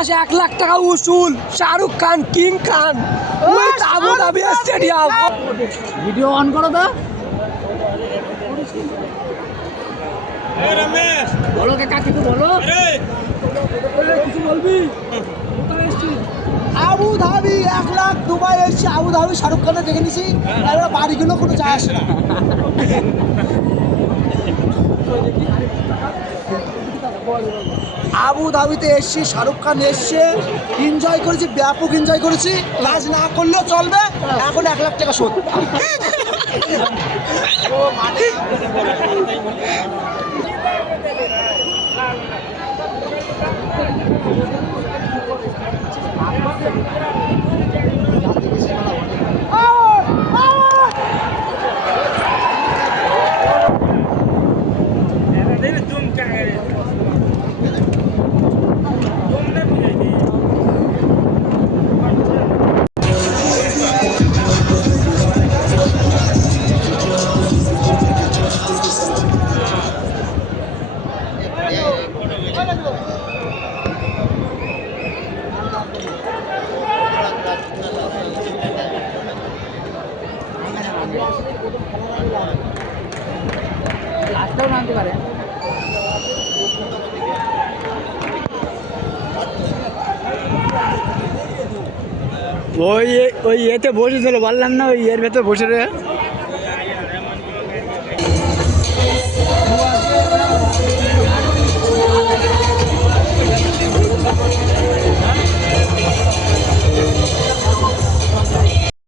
1,00,000 টাকা উসুল Shahrukh Khan king Khan Abu Dhabi stadium. Video on করো তো। বলো কাকা কিছু বলো। কিছু বলবি? আবু ধাবি 1,00,000 দুবাই এসছি, আবু ধাবি শাহরুখ খানের দেখে নিছি, এবার বাড়িগুলো কোনো যায় আসে না। আবু ধাবিতে এসছি, শাহরুখ খান এসছে, এনজয় করেছি, ব্যাপক এনজয় করেছি। কাজ না করলেও চলবে, এখন 1,00,000 টাকা শোধ। লাস্টটাও নামতে পারে। ওই এতে বসেছিল বললাম না, ওই এর ভেতর বসে রে।